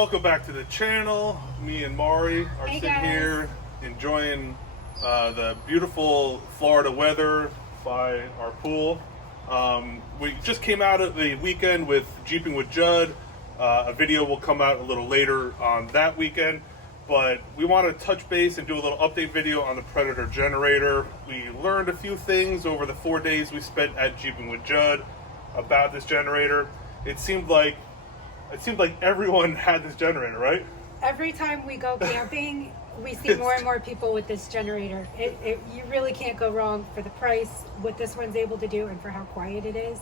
welcome back to the channel. Me and Mari are sitting here enjoying the beautiful Florida weather by our pool. We just came out of the weekend with Jeeping with Judd. A video will come out a little later on that weekend, but we want to touch base and do a little update video on the Predator generator. We learned a few things over the 4 days we spent at Jeeping with Judd about this generator. It seemed like everyone had this generator, right? Every time we go camping, we see more and more people with this generator. You really can't go wrong for the price, what this one's able to do, and for how quiet it is.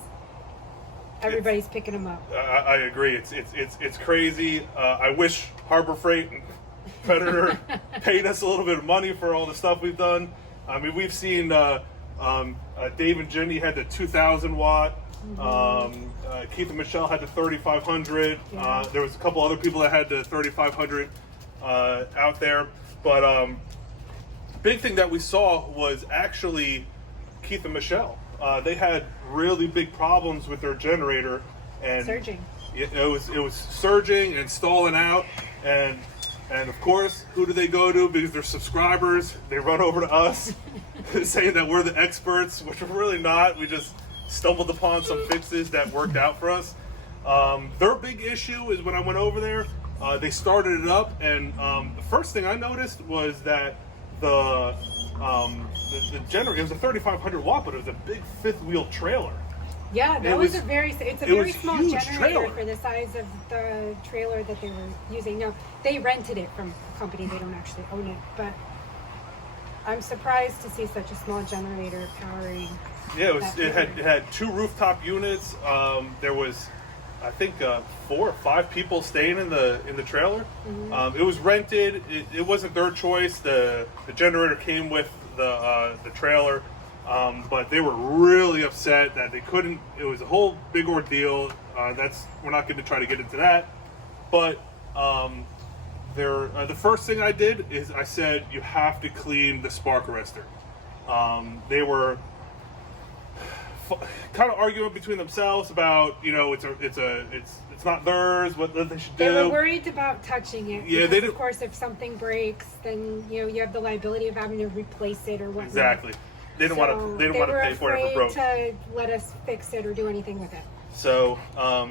Everybody's picking them up. I agree. It's crazy. I wish Harbor Freight and Predator paid us a little bit of money for all the stuff we've done. I mean, we've seen Dave and Jenny had the 2,000 watt. Keith and Michelle had the 3,500. There was a couple other people that had the 3,500 out there. But big thing that we saw was actually Keith and Michelle. They had really big problems with their generator and surging. It was surging and stalling out, and of course, who do they go to? Because they're subscribers. They run over to us saying that we're the experts, which we're really not. We just stumbled upon some fixes that worked out for us. Their big issue is when I went over there, they started it up, and the first thing I noticed was that the generator, it was a 3,500 watt, but it was a big fifth wheel trailer. Yeah, it's a very small generator trailer for the size of the trailer that they were using. No, they rented it from a company. They don't actually own it, but I'm surprised to see such a small generator powering. Yeah, it had two rooftop units. There was, I think, 4 or 5 people staying in the trailer. It was rented. It wasn't their choice. The generator came with the trailer, but they were really upset that they couldn't. It was a whole big ordeal. We're not going to try to get into that, but the first thing I did is I said you have to clean the spark arrestor. They were kind of arguing between themselves about, it's not theirs, what they should do. They were worried about touching it. Yeah, because, of course, if something breaks, then you have the liability of having to replace it or whatnot. Exactly. They didn't want to pay for it if it broke. They were afraid to let us fix it or do anything with it. So I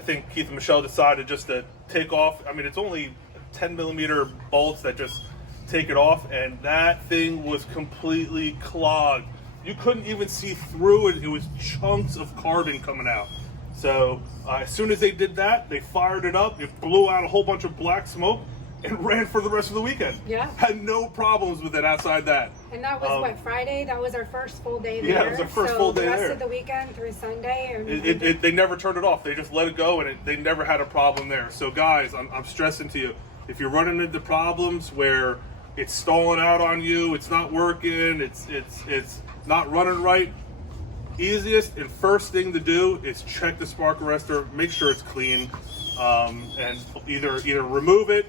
think Keith and Michelle decided just to take off. I mean, it's only 10 millimeter bolts that just take it off, and that thing was completely clogged. You couldn't even see through it. It was chunks of carbon coming out. So as soon as they did that, they fired it up. It blew out a whole bunch of black smoke and ran for the rest of the weekend. Yeah. Had no problems with it outside that. And that was Friday? That was our first full day there. Yeah, it was our first full day there. So the rest of the weekend through Sunday. They never turned it off. They just let it go, and they never had a problem there. So guys, I'm stressing to you, if you're running into problems where it's stalling out on you, it's not working, it's not running right, easiest and first thing to do is check the spark arrestor, make sure it's clean, and either remove it,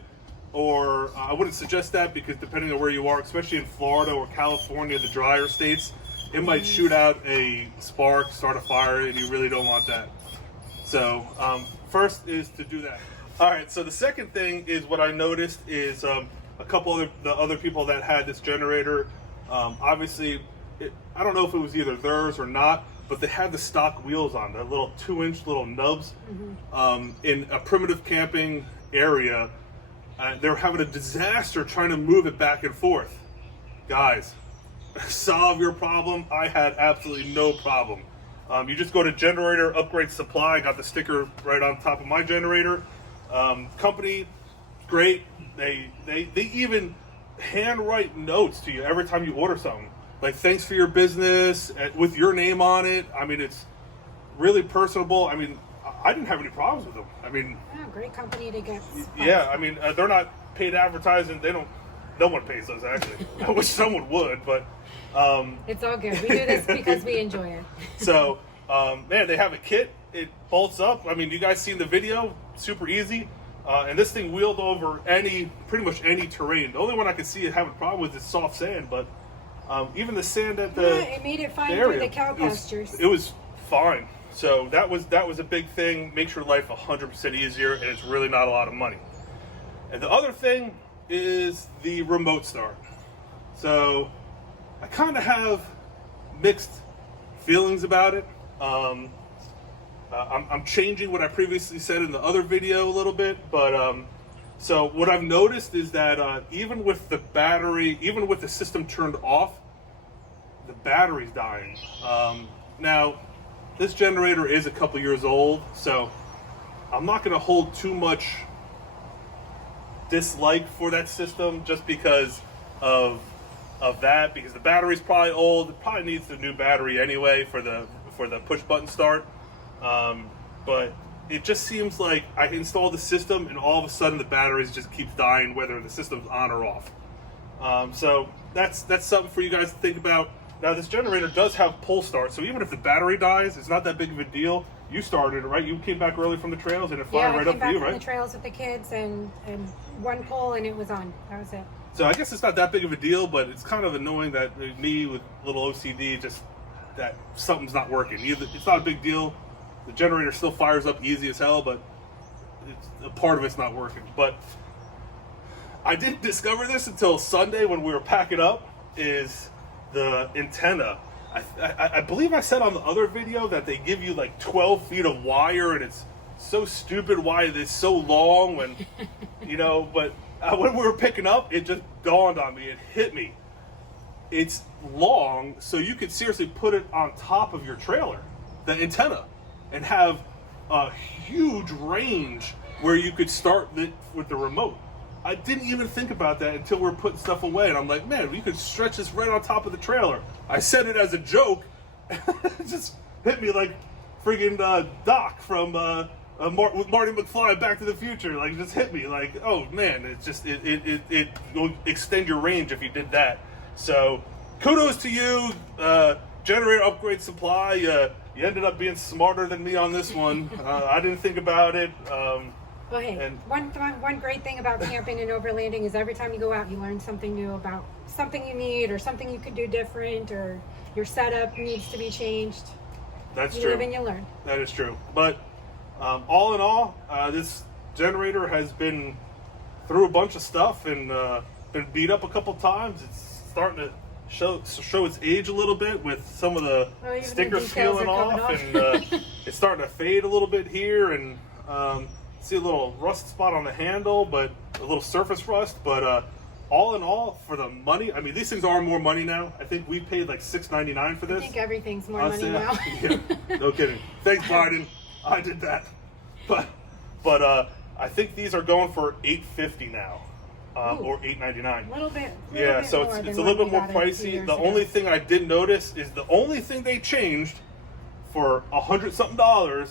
or I wouldn't suggest that, because depending on where you are, especially in Florida or California, the drier states, it might shoot out a spark, start a fire, and you really don't want that. So first is to do that. All right, so the second thing is what I noticed is a couple of the other people that had this generator, obviously, I don't know if it was either theirs or not, but they had the stock wheels on, the little 2-inch little nubs. In a primitive camping area. They were having a disaster trying to move it back and forth. Guys, solve your problem. I had absolutely no problem. You just go to Generator Upgrade Supply. I got the sticker right on top of my generator. Company, great. They even handwrite notes to you every time you order something. Like, thanks for your business, with your name on it. I mean, it's really personable. I mean, I didn't have any problems with them. I mean, great company to get. Yeah, I mean, they're not paid advertising. No one pays us, actually. I wish someone would, but it's all good. We do this because we enjoy it. So, man, they have a kit. It bolts up. I mean, you guys seen the video? Super easy. And this thing wheeled over pretty much any terrain. The only one I could see it having a problem with is soft sand, but even the sand at it made it fine through the cow pastures. It was fine. So that was a big thing. Makes your life 100% easier, and it's really not a lot of money. And the other thing is the remote start. So I kind of have mixed feelings about it. I'm changing what I previously said in the other video a little bit, but so what I've noticed is that even with the battery, even with the system turned off, the battery's dying. Now, this generator is a couple years old, so I'm not going to hold too much dislike for that system just because of that, because the battery's probably old. It probably needs a new battery anyway for the push button start. But it just seems like I install the system and all of a sudden the batteries just keeps dying whether the system's on or off. So that's something for you guys to think about. Now, this generator does have pull start, so even if the battery dies, it's not that big of a deal. You started it, right? You came back early from the trails and it fired right up for you, right? Yeah, I came back from the trails with the kids and one pull and it was on. That was it. So I guess it's not that big of a deal, but it's kind of annoying that me with little OCD, just that something's not working. It's not a big deal. The generator still fires up easy as hell, but a part of it's not working. But I didn't discover this until Sunday when we were packing up, is the antenna. I believe I said on the other video that they give you like 12 feet of wire, and it's so stupid why it is so long when, but when we were picking up, it just dawned on me, it hit me. It's long, so you could seriously put it on top of your trailer, the antenna, and have a huge range where you could start it with the remote. I didn't even think about that until we were putting stuff away, and I'm like, man, you could stretch this right on top of the trailer. I said it as a joke, it just hit me like friggin' Doc from with Marty McFly, Back to the Future. Like, it just hit me like, oh man, it will extend your range if you did that. So kudos to you, generator upgrade supply. You ended up being smarter than me on this one. I didn't think about it. Well, hey, one great thing about camping and overlanding is every time you go out, you learn something new about something you need or something you could do different, or your setup needs to be changed. That's true. You live and you learn. That is true. But all in all, this generator has been through a bunch of stuff and been beat up a couple times. It's starting to show its age a little bit with some of the stickers peeling off, and it's starting to fade a little bit here, and see a little rust spot on the handle, but a little surface rust. But all in all, for the money, I mean, these things are more money now. I think we paid like $6.99 for this. I think everything's more money now. Yeah, no kidding. Thanks, Biden. I did that. But I think these are going for $8.50 now, or $8.99. A little bit. Yeah, so it's a little bit more pricey. The only thing I did notice is the only thing they changed for $100-something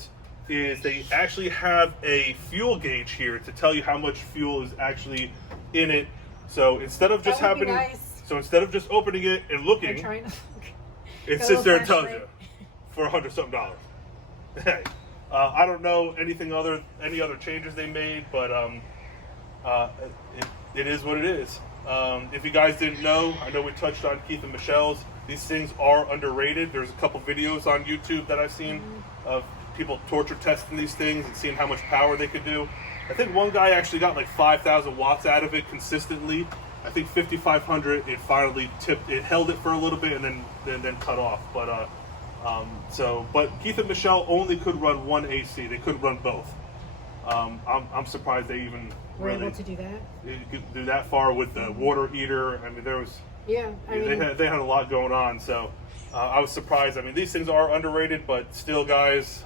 is they actually have a fuel gauge here to tell you how much fuel is actually in it. So instead of just instead of just opening it and looking, it sits there and tells you for $100-something. Hey, I don't know any other changes they made, but it is what it is. If you guys didn't know, I know we touched on Keith and Michelle's. These things are underrated. There's a couple videos on YouTube that I've seen of people torture testing these things and seeing how much power they could do. I think one guy actually got like 5,000 watts out of it consistently. I think 5,500, it finally tipped. It held it for a little bit and then cut off. But but Keith and Michelle only could run one AC. They couldn't run both. I'm surprised they even were able to do that. They could do that far with the water heater. I mean, there was they had a lot going on. So I was surprised. I mean, these things are underrated, but still, guys,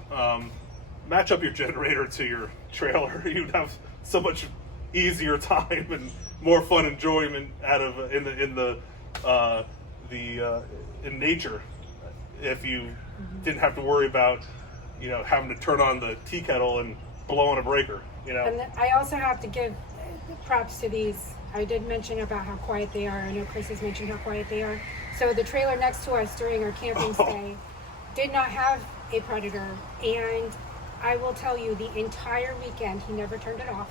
match up your generator to your trailer. You'd have so much easier time and more fun enjoyment out of in nature if you didn't have to worry about having to turn on the tea kettle and blow on a breaker. And I also have to give props to these. I did mention about how quiet they are. I know Chris has mentioned how quiet they are. So the trailer next to us during our camping stay did not have a Predator, and I will tell you, the entire weekend he never turned it off,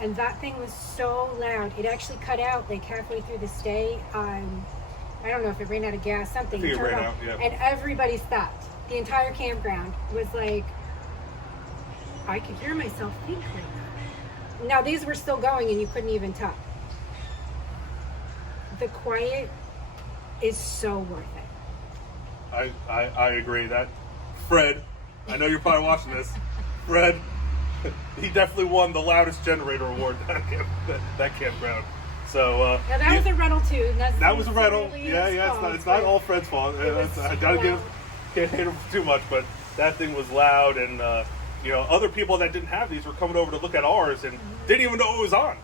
and that thing was so loud. It actually cut out like halfway through the stay. I don't know if it ran out of gas, something. I think it ran out, yeah. And everybody stopped. The entire campground was like, I could hear myself think right now. Now these were still going and you couldn't even tell. The quiet is so worth it. I agree. That Fred, I know you're probably watching this. Fred, he definitely won the loudest generator award that campground. So now that was a rental too. That was a rental. Really Yeah. It's not all Fred's fault. I gotta can't hate him too much, but that thing was loud, and you know, other people that didn't have these were coming over to look at ours and didn't even know it was on.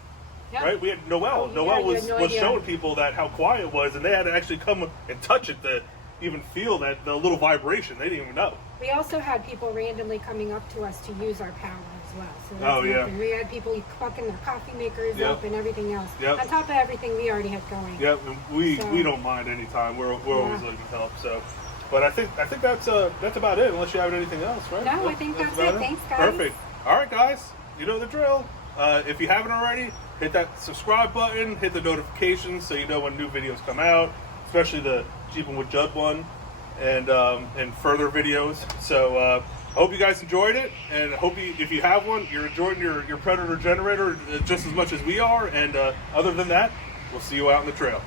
Yeah. Right? We had Noelle. Oh, Noelle yeah, was showing people that how quiet it was, and they had to actually come and touch it to even feel that the little vibration. They didn't even know. We also had people randomly coming up to us to use our power as well. So that's nothing. We had people fucking their coffee makers up and everything else. Yep. On top of everything we already had going. Yep, and we don't mind any time. We're always looking to help. So, but I think that's about it. Unless you have anything else, right? No, I think that's it. Thanks, guys. Perfect. All right, guys. You know the drill. If you haven't already, hit that subscribe button. Hit the notifications so you know when new videos come out, especially the Jeeping with Judd one, and further videos. So I hope you guys enjoyed it, and I hope if you have one, you're enjoying your Predator generator just as much as we are. And other than that, we'll see you out on the trail.